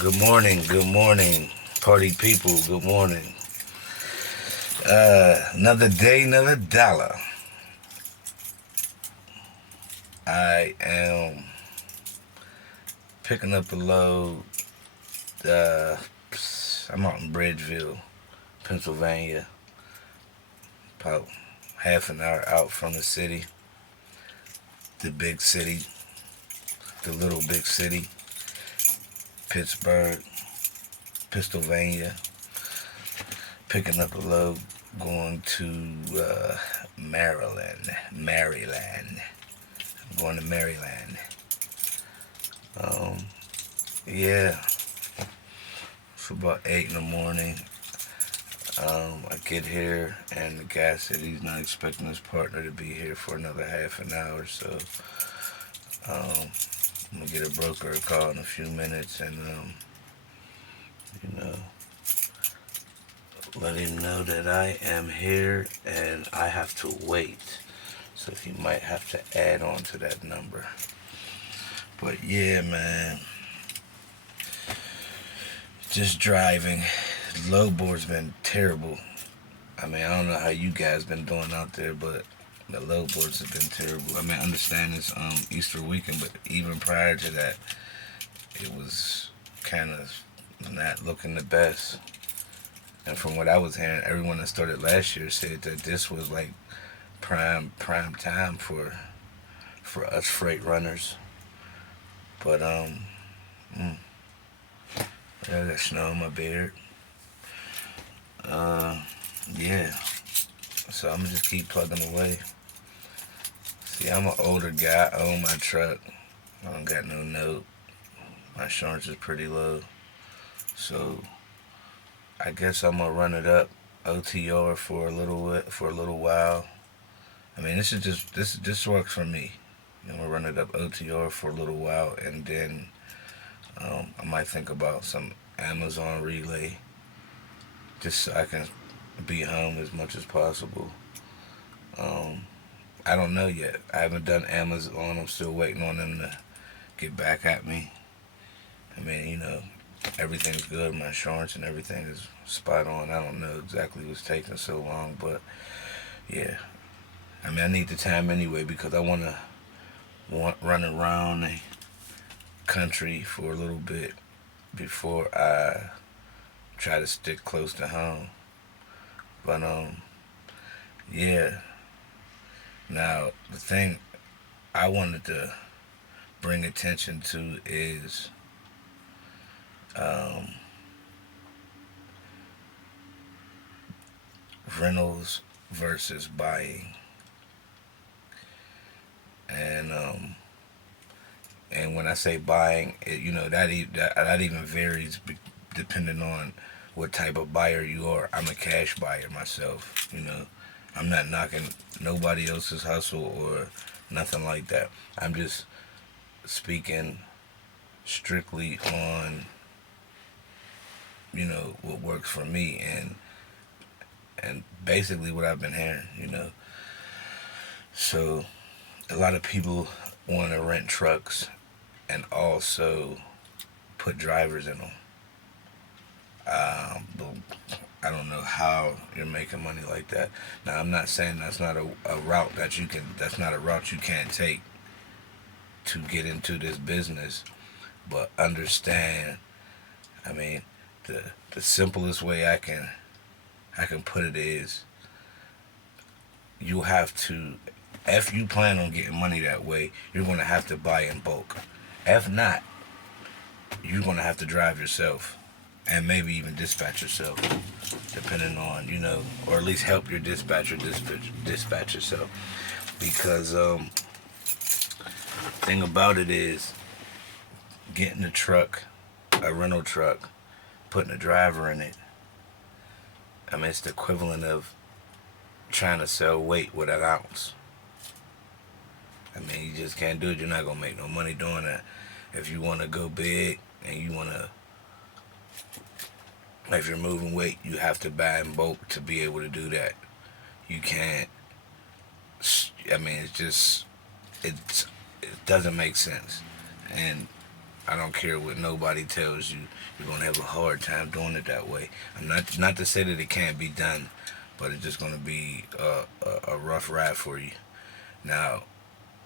Good morning, party people. Good morning. Another day, another dollar. I am picking up a load. Uh, I'm out in Bridgeville, Pennsylvania, about half an hour out from the city, the big city, the little big city, Pittsburgh, Pennsylvania. Picking up a load, going to Maryland. Maryland. I'm going to Maryland. Um, yeah, it's about 8 in the morning. I get here, and the guy said he's not expecting his partner to be here for another half an hour, so um, I'm gonna get a broker a call in a few minutes, and you know, let him know that I am here and I have to wait. So he might have to add on to that number. But yeah, man, just driving. Load board's been terrible. I mean, I don't know how you guys been doing out there, but the load boards have been terrible. I mean, I understand it's Easter weekend, but even prior to that, it was kind of not looking the best. And from what I was hearing, everyone that started last year said that this was like prime time for us freight runners. But mm, yeah, I got snow in my beard. Uh, yeah. So I'm gonna just keep plugging away. See, I'm an older guy. I own my truck. I don't got no note. My insurance is pretty low. So I guess I'm gonna run it up OTR for a little while. I mean, this works for me. I'm gonna run it up OTR for a little while, and then I might think about some Amazon relay, just so I can be home as much as possible. Um, I don't know yet. I haven't done Amazon. I'm still waiting on them to get back at me. I mean, everything's good. My insurance and everything is spot on. I don't know exactly what's taking so long, but yeah. I mean, I need the time anyway because I want run around the country for a little bit before I try to stick close to home. But yeah. Now the thing I wanted to bring attention to is um, rentals versus buying, and when I say buying, that even varies depending on what type of buyer you are. I'm a cash buyer myself. I'm not knocking nobody else's hustle or nothing like that. I'm just speaking strictly on what works for me and basically what I've been hearing. So a lot of people want to rent trucks and also put drivers in them. But I don't know how you're making money like that. Now I'm not saying that's not a route that you can. That's not a route you can't take to get into this business. But understand. I mean, the simplest way I can put it is you have to. If you plan on getting money that way, you're gonna have to buy in bulk. If not, you're gonna have to drive yourself and maybe even dispatch yourself, depending on or at least help your dispatcher dispatch yourself. Because thing about it is getting a truck, a rental truck, putting a driver in it. I mean, it's the equivalent of trying to sell weight with an ounce. I mean, you just can't do it. You're not gonna make no money doing that. If you want to go big and you want to, if you're moving weight, you have to buy in bulk to be able to do that. You can't. I mean, it doesn't make sense. And I don't care what nobody tells you. You're gonna have a hard time doing it that way. I'm not to say that it can't be done, but it's just gonna be a rough ride for you. Now,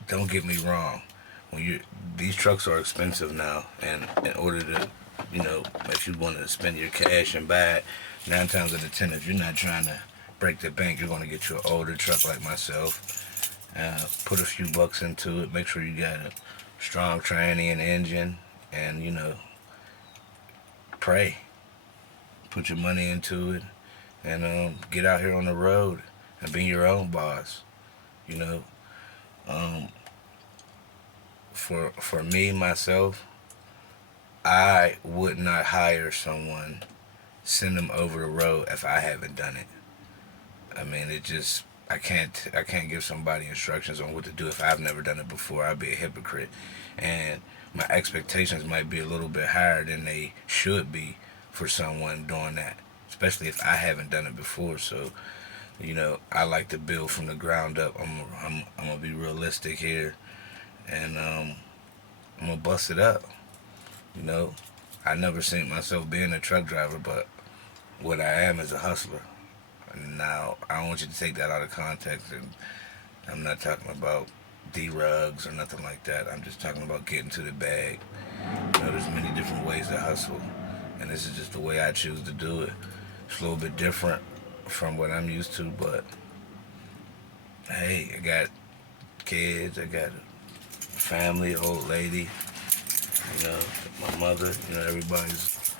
don't get me wrong. When you These trucks are expensive now, and in order to, if you want to spend your cash and buy it, 9 times out of 10, if you're not trying to break the bank, you're gonna get you an older truck like myself. Put a few bucks into it. Make sure you got a strong tranny and engine, and pray. Put your money into it, and get out here on the road and be your own boss. You know, um, for me myself, I would not hire someone, send them over the road if I haven't done it. I mean, it just I can't give somebody instructions on what to do if I've never done it before. I'd be a hypocrite, and my expectations might be a little bit higher than they should be for someone doing that, especially if I haven't done it before. So, I like to build from the ground up. I'm gonna be realistic here, and I'm gonna bust it up. You know, I never seen myself being a truck driver, but what I am is a hustler. Now, I don't want you to take that out of context, and I'm not talking about D-rugs or nothing like that. I'm just talking about getting to the bag. There's many different ways to hustle, and this is just the way I choose to do it. It's a little bit different from what I'm used to, but hey, I got kids, I got a family, old lady, you know, my mother, everybody's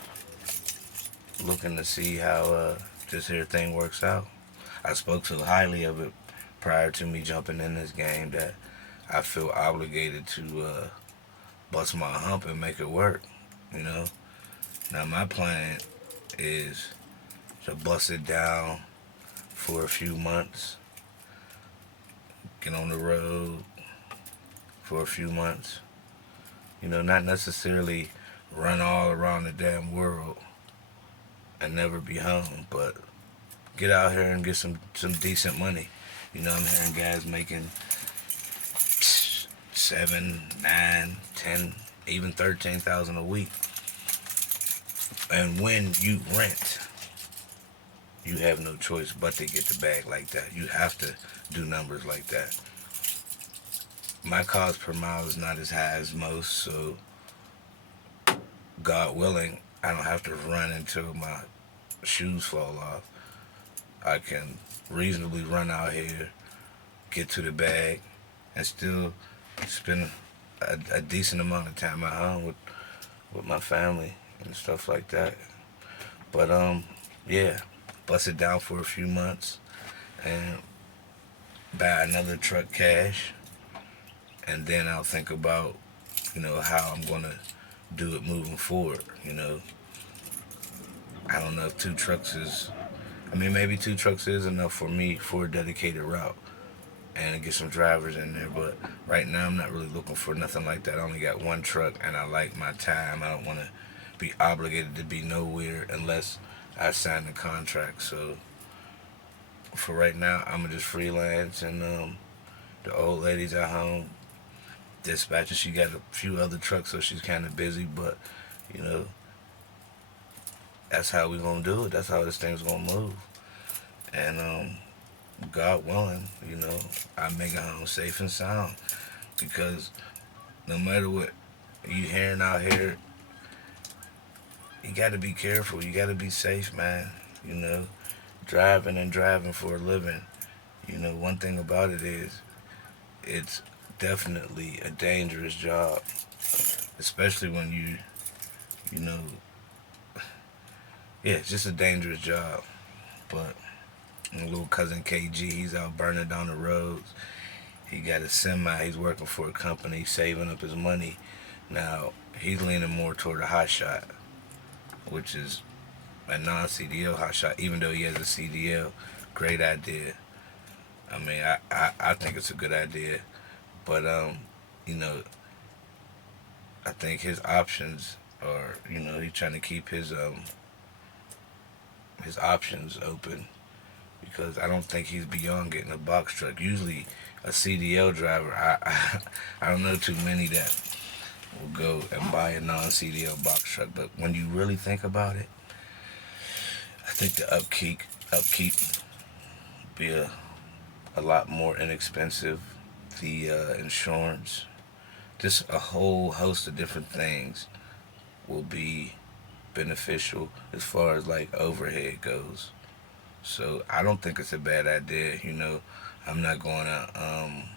looking to see how this here thing works out. I spoke so highly of it prior to me jumping in this game that I feel obligated to bust my hump and make it work. You know. Now my plan is to bust it down for a few months, get on the road for a few months. Not necessarily run all around the damn world and never be home, but get out here and get some decent money. I'm hearing guys making 7, 9, 10, even 13,000 a week. And when you rent, you have no choice but to get the bag like that. You have to do numbers like that. My cost per mile is not as high as most, so God willing, I don't have to run until my shoes fall off. I can reasonably run out here, get to the bag, and still spend a decent amount of time at home with my family and stuff like that. But yeah, bust it down for a few months and buy another truck cash, and then I'll think about how I'm gonna do it moving forward. I don't know if two trucks is. I mean, maybe two trucks is enough for me for a dedicated route and get some drivers in there. But right now, I'm not really looking for nothing like that. I only got one truck, and I like my time. I don't want to be obligated to be nowhere unless I sign the contract. So for right now, I'm gonna just freelance, and the old lady's at home dispatching. She got a few other trucks, so she's kind of busy. But you know, that's how we gonna do it. That's how this thing's gonna move. And God willing, I make it home safe and sound. Because no matter what you hearing out here, you gotta be careful. You gotta be safe, man. You know, driving and driving for a living. One thing about it is it's definitely a dangerous job, especially when you know, yeah, it's just a dangerous job. But my little cousin KG, he's out burning down the roads. He got a semi. He's working for a company, saving up his money. Now he's leaning more toward a hot shot, which is a non-CDL hot shot. Even though he has a CDL, great idea. I mean, I think it's a good idea. But you know, I think his options are, he's trying to keep his options open because I don't think he's beyond getting a box truck. Usually, a CDL driver, I don't know too many that will go and buy a non-CDL box truck. But when you really think about it, I think the upkeep be a lot more inexpensive. The insurance, just a whole host of different things will be beneficial as far as like overhead goes. So I don't think it's a bad idea. I'm not going to I'm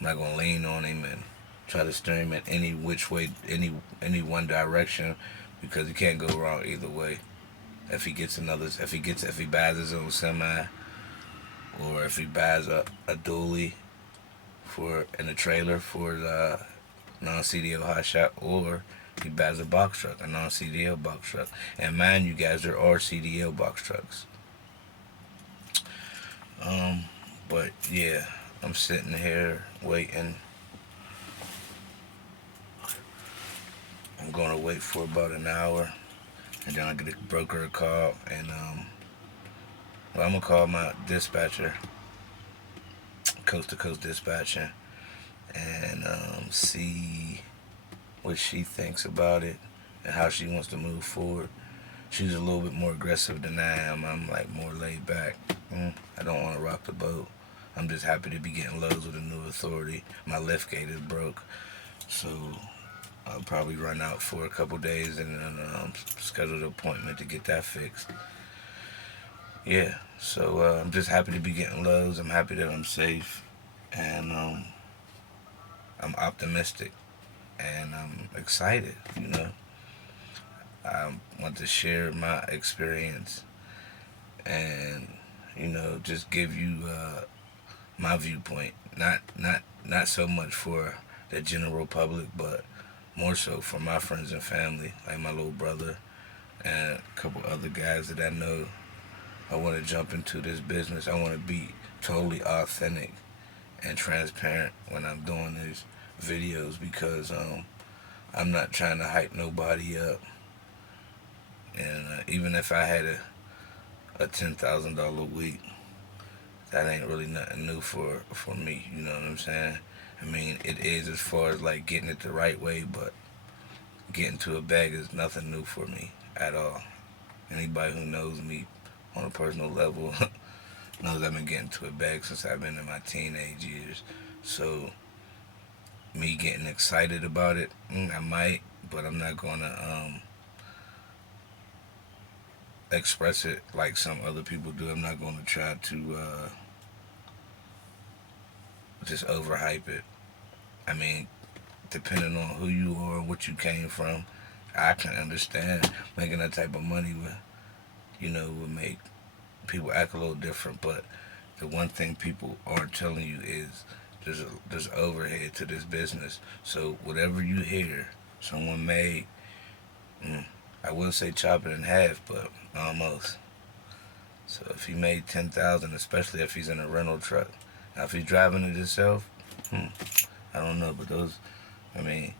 not going to lean on him and try to steer him in any which way, any one direction, because he can't go wrong either way. If he buys his own semi, or if he buys a dually for in a trailer for the non-CDL hot shot, or he buys a box truck, a non-CDL box truck. And mind you guys, there are CDL box trucks. Um, but yeah, I'm sitting here waiting. I'm gonna wait for about an hour, and then I get a broker a call, and well, I'm gonna call my dispatcher, coast to coast dispatcher, and see what she thinks about it and how she wants to move forward. She's a little bit more aggressive than I am. I'm like more laid back. I don't want to rock the boat. I'm just happy to be getting loads with a new authority. My lift gate is broke, so I'll probably run out for a couple days and then schedule an appointment to get that fixed. Yeah, so I'm just happy to be getting loads. I'm happy that I'm safe, and I'm optimistic, and I'm excited. I want to share my experience, and just give you my viewpoint. Not so much for the general public, but more so for my friends and family, like my little brother and a couple other guys that I know. I want to jump into this business. I want to be totally authentic and transparent when I'm doing these videos, because I'm not trying to hype nobody up. And even if I had a $10,000 week, that ain't really nothing new for me. You know what I'm saying? I mean, it is as far as like getting it the right way, but getting to a bag is nothing new for me at all. Anybody who knows me on a personal level knows I've been getting to a bag since I've been in my teenage years. So me getting excited about it, I might, but I'm not gonna express it like some other people do. I'm not gonna try to just overhype it. I mean, depending on who you are, what you came from, I can understand making that type of money would make people act a little different. But the one thing people aren't telling you is there's overhead to this business. So whatever you hear someone made, I wouldn't say chop it in half, but almost. So if he made 10,000, especially if he's in a rental truck, now if he's driving it himself, I don't know. But those, I mean,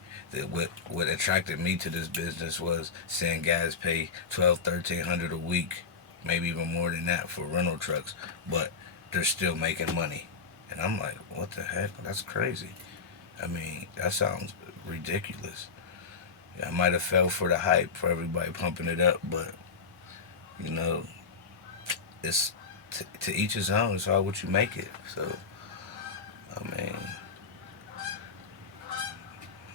what attracted me to this business was seeing guys pay 1,200, 1,300 a week, maybe even more than that for rental trucks, but they're still making money. And I'm like, what the heck? That's crazy. I mean, that sounds ridiculous. Yeah, I might have fell for the hype for everybody pumping it up, but you know, it's to each his own. It's all what you make it. So, I mean,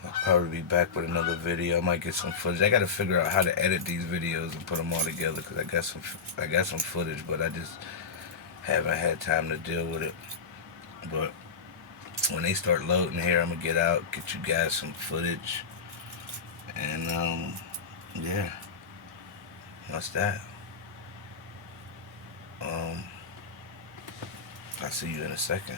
I'll probably be back with another video. I might get some footage. I got to figure out how to edit these videos and put them all together, because I got some footage, but I just haven't had time to deal with it. But when they start loading here, I'm gonna get out, get you guys some footage, and yeah, that's that. Um, I'll see you in a second.